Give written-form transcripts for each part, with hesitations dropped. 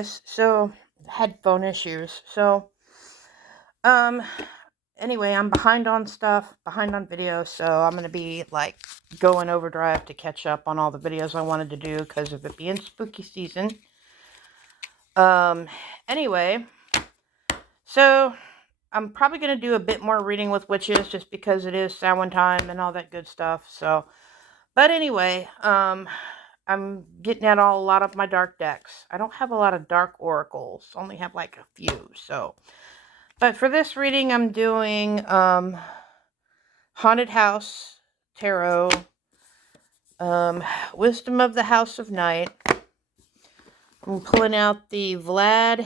guys. So, headphone issues. Um, anyway, I'm behind on stuff, behind on videos, so I'm going to be, like, going overdrive to catch up on all the videos I wanted to do because of it being spooky season. Anyway, so I'm probably going to do a bit more reading with witches just because it is Samhain time and all that good stuff, so... But anyway, I'm getting out a lot of my dark decks. I don't have a lot of dark oracles. Only have like a few, so. But for this reading, I'm doing Haunted House Tarot, Wisdom of the House of Night. I'm pulling out the Vlad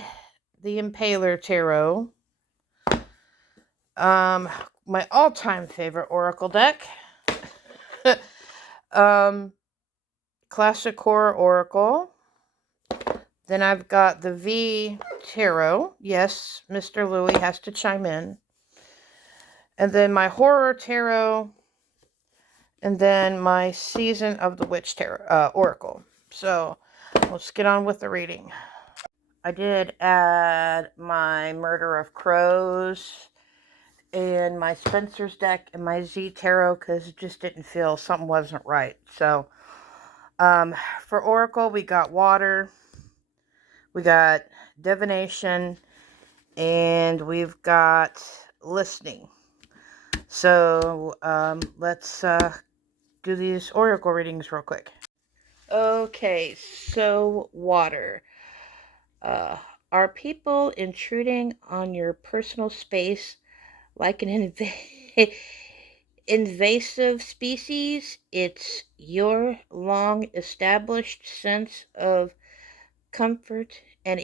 the Impaler Tarot. My all-time favorite oracle deck. Classic Horror Oracle. Then I've got the V Tarot. Yes, Mr. Louie has to chime in. And then my Horror Tarot. And then my Season of the Witch Tarot, Oracle. So, let's get on with the reading. I did add my Murder of Crows and my Spencer's deck and my Z Tarot because it just didn't feel something wasn't right. So, for Oracle, we got Water. We got Divination, and we've got Listening. So, let's do these oracle readings real quick. Okay, so Water. Are people intruding on your personal space like an invasive species? It's your long-established sense of comfort and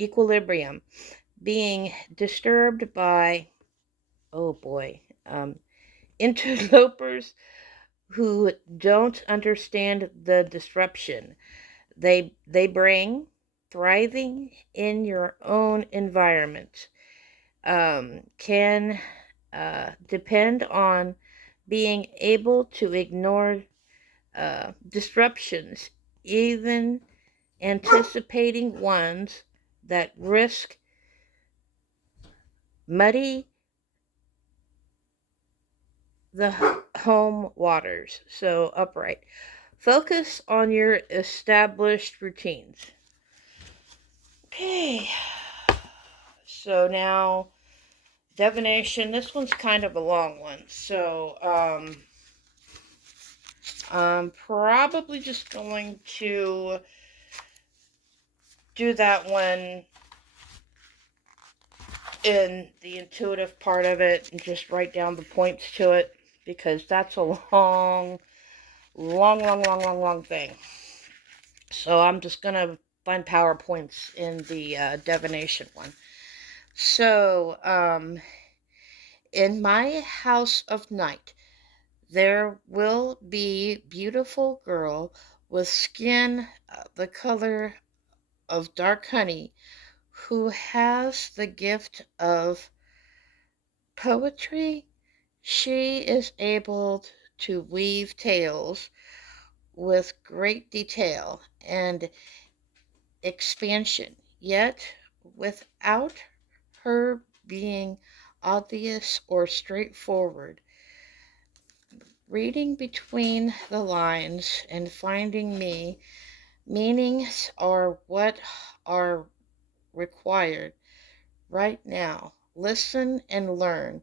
equilibrium being disturbed by, oh boy, interlopers who don't understand the disruption they bring. Thriving in your own environment can depend on being able to ignore disruptions, even anticipating ones that risk muddy the home waters. So upright. Focus on your established routines. Okay. So now, divination. This one's kind of a long one. So, I'm probably just going to do that one in the intuitive part of it and just write down the points to it because that's a long thing. So I'm just going to find PowerPoints in the divination one. So, in my house of night, there will be beautiful girl with skin the color of dark honey who has the gift of poetry. She is able to weave tales with great detail and expansion, yet without her being obvious or straightforward. Reading between the lines and finding meanings are what are required right now. Listen and learn.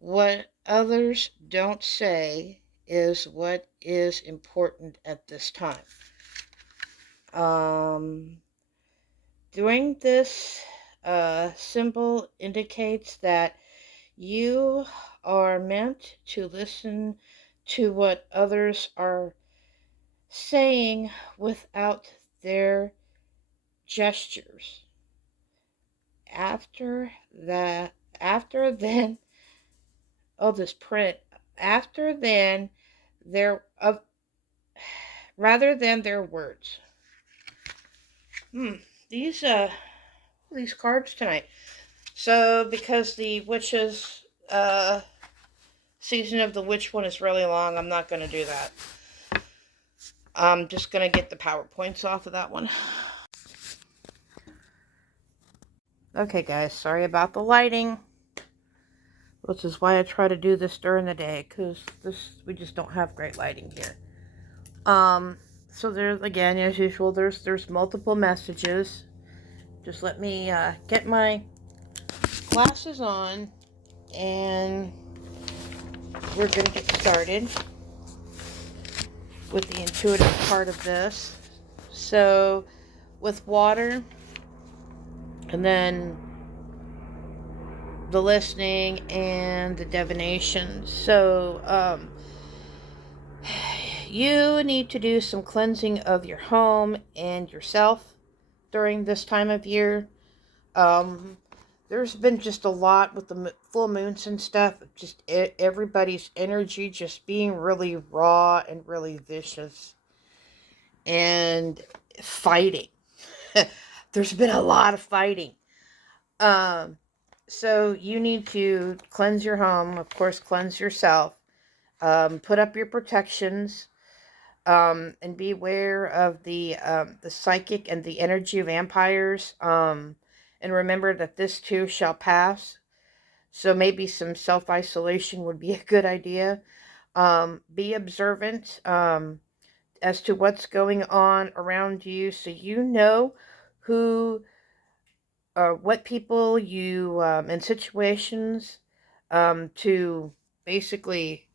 What others don't say is what is important at this time. Doing this symbol indicates that you are meant to listen to what others are saying without their gestures. After then, oh, this print. After then, rather than their words. These cards tonight. So, because the witches Season of the Witch one is really long, I'm not going to do that. I'm just going to get the PowerPoints off of that one. Okay, guys, sorry about the lighting. Which is why I try to do this during the day, because we just don't have great lighting here. So there's, again, as usual, there's multiple messages. Just let me get my glasses on, and we're going to get started with the intuitive part of this. So, with water, and then the listening and the divination. So, you need to do some cleansing of your home and yourself during this time of year. There's been just a lot with the full moons and stuff. Just everybody's energy just being really raw and really vicious and fighting. There's been a lot of fighting. So you need to cleanse your home, of course, cleanse yourself, put up your protections, and be aware of the psychic and the energy vampires. And remember that this too shall pass. So maybe some self-isolation would be a good idea. Be observant as to what's going on around you, so you know who what people you in situations to basically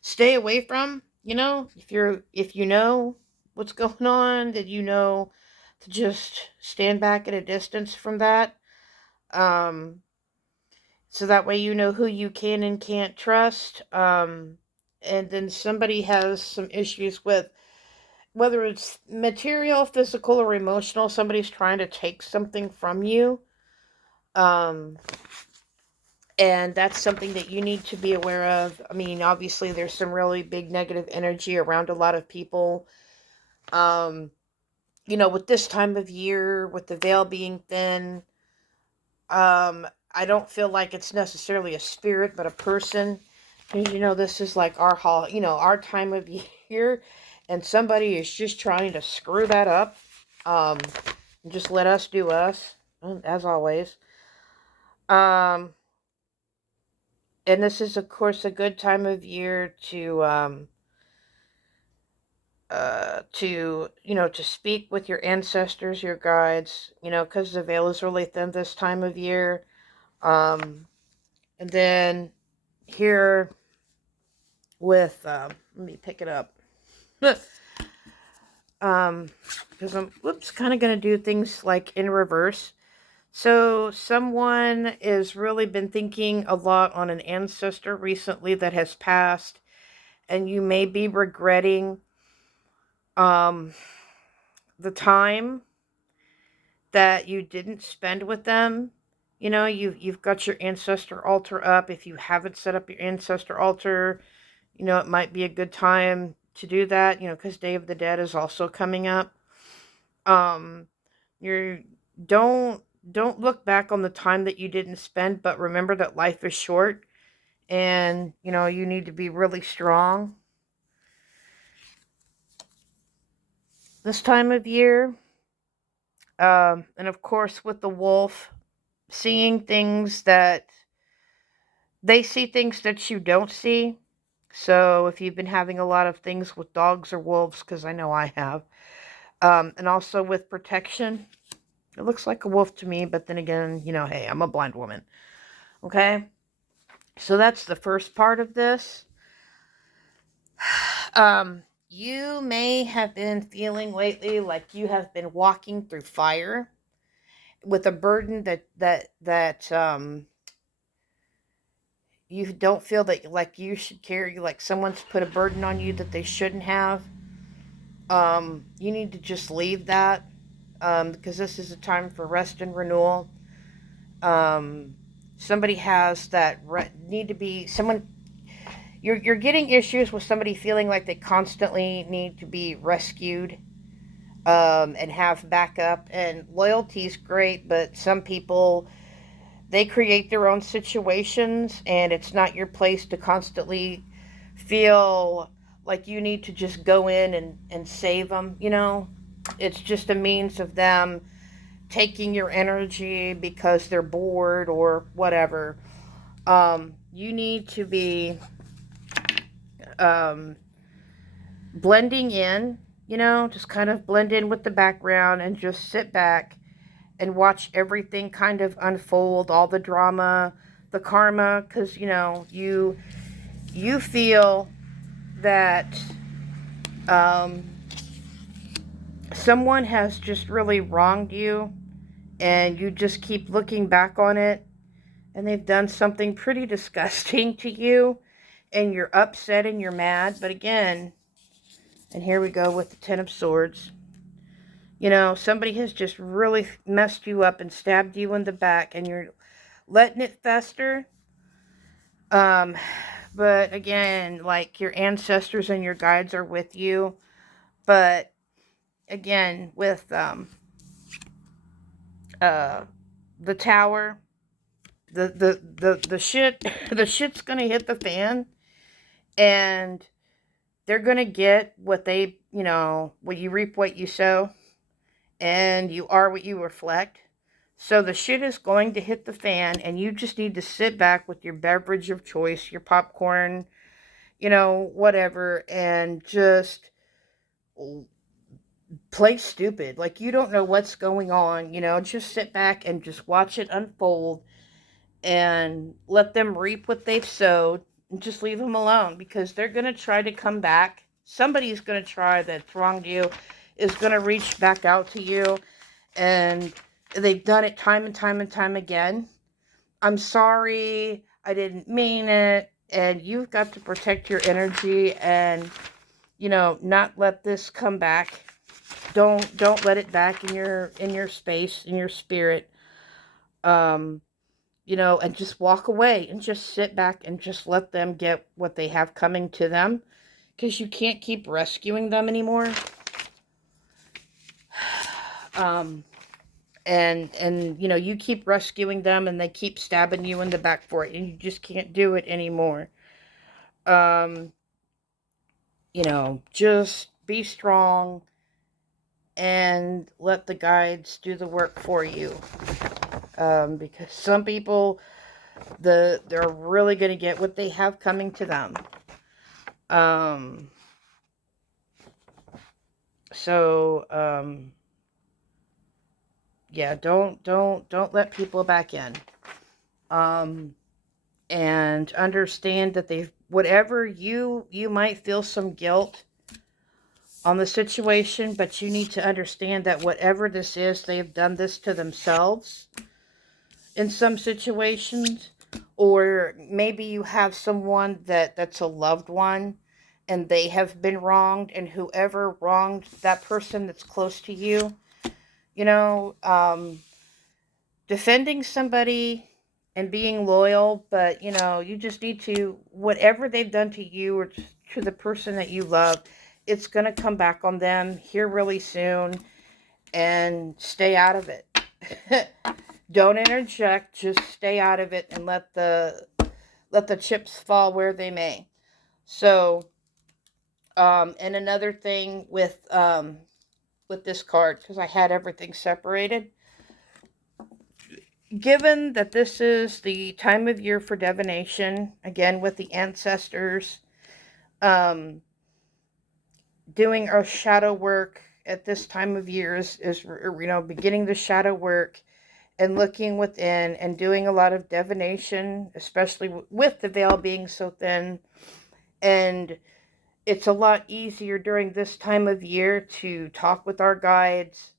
stay away from. If you know what's going on, that you know to just stand back at a distance from that. So that way you know who you can and can't trust. And then somebody has some issues with, whether it's material, physical, or emotional, somebody's trying to take something from you. And that's something that you need to be aware of. I mean, obviously, there's some really big negative energy around a lot of people. With this time of year, with the veil being thin, I don't feel like it's necessarily a spirit, but a person. Because, this is like our time of year, and somebody is just trying to screw that up. Just let us do us, as always. And this is, of course, a good time of year to speak with your ancestors, your guides, because the veil is really thin this time of year. And then here with, let me pick it up. Because I'm, kind of going to do things like in reverse. So someone has really been thinking a lot on an ancestor recently that has passed, and you may be regretting the time that you didn't spend with them. You've got your ancestor altar up. If you haven't set up your ancestor altar, it might be a good time to do that, because Day of the Dead is also coming up. You don't look back on the time that you didn't spend, but remember that life is short, and you need to be really strong this time of year. And of course, with the wolf, seeing things that they see, things that you don't see. So if you've been having a lot of things with dogs or wolves, because I know I have, and also with protection, it looks like a wolf to me, but then again, hey, I'm a blind woman. Okay? So that's the first part of this. You may have been feeling lately like you have been walking through fire with a burden that you don't feel that like you should carry, like someone's put a burden on you that they shouldn't have. You need to just leave that, because this is a time for rest and renewal. Somebody has that need to be someone. You're getting issues with somebody feeling like they constantly need to be rescued, and have backup. And loyalty is great, but some people, they create their own situations, and it's not your place to constantly feel like you need to just go in and save them. It's just a means of them taking your energy because they're bored or whatever. You need to be um, blending in, just kind of blend in with the background and just sit back and watch everything kind of unfold, all the drama, the karma, because, you feel that um, someone has just really wronged you, and you just keep looking back on it, and they've done something pretty disgusting to you, and you're upset and you're mad. But again, and here we go with the Ten of Swords. Somebody has just really messed you up and stabbed you in the back, and you're letting it fester. But again, like, your ancestors and your guides are with you. But again, with the Tower, the shit the shit's gonna hit the fan, and they're gonna get what what you reap, what you sow, and you are what you reflect. So the shit is going to hit the fan, and you just need to sit back with your beverage of choice, your popcorn, whatever, and just play stupid. Like, you don't know what's going on, just sit back and just watch it unfold, and let them reap what they've sowed, and just leave them alone, because they're going to try to come back. Somebody's going to try that's wronged you, is going to reach back out to you, and they've done it time and time and time again. I'm sorry, I didn't mean it, and you've got to protect your energy and, not let this come back. Don't let it back in your space, in your spirit. And just walk away and just sit back and just let them get what they have coming to them, because you can't keep rescuing them anymore. And you keep rescuing them, and they keep stabbing you in the back for it, and you just can't do it anymore. Just be strong and let the guides do the work for you. Because some people, they're really going to get what they have coming to them. Yeah, don't let people back in. And understand that whatever you might feel some guilt on the situation, but you need to understand that whatever this is, they've done this to themselves in some situations. Or maybe you have someone that's a loved one, and they have been wronged, and whoever wronged that person that's close to you, defending somebody and being loyal, but you just need to, whatever they've done to you or to the person that you love, it's going to come back on them here really soon, and stay out of it. Don't interject, just stay out of it, and let the chips fall where they may. So, and another thing with this card, because I had everything separated, given that this is the time of year for divination, again with the ancestors, doing our shadow work at this time of year is beginning the shadow work and looking within and doing a lot of divination, especially with the veil being so thin. And it's a lot easier during this time of year to talk with our guides,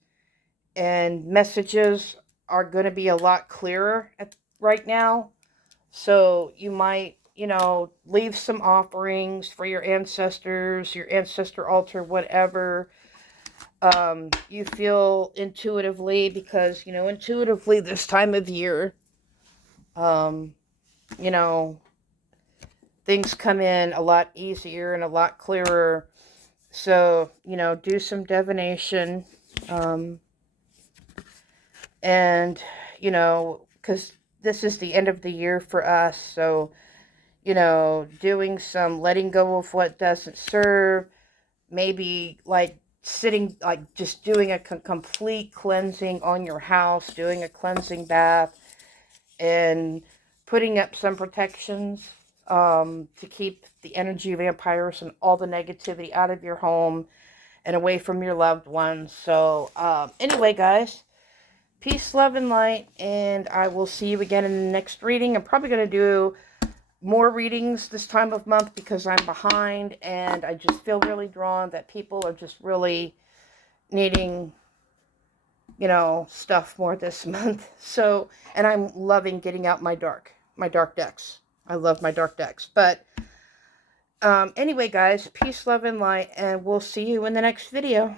and messages are going to be a lot clearer right now. So you might, leave some offerings for your ancestors, your ancestor altar, whatever you feel intuitively, because, intuitively this time of year, you know, things come in a lot easier and a lot clearer. So, do some divination. And, because this is the end of the year for us. So, doing some letting go of what doesn't serve. Maybe, like, sitting, like just doing a complete cleansing on your house, doing a cleansing bath, and putting up some protections to keep the energy vampires and all the negativity out of your home and away from your loved ones. So anyway, guys, peace, love, and light, and I will see you again in the next reading. I'm probably going to do more readings this time of month because I'm behind, and I just feel really drawn that people are just really needing, you know, stuff more this month. So, and I'm loving getting out my dark decks. I love my dark decks. But anyway, guys, peace, love, and light, and we'll see you in the next video.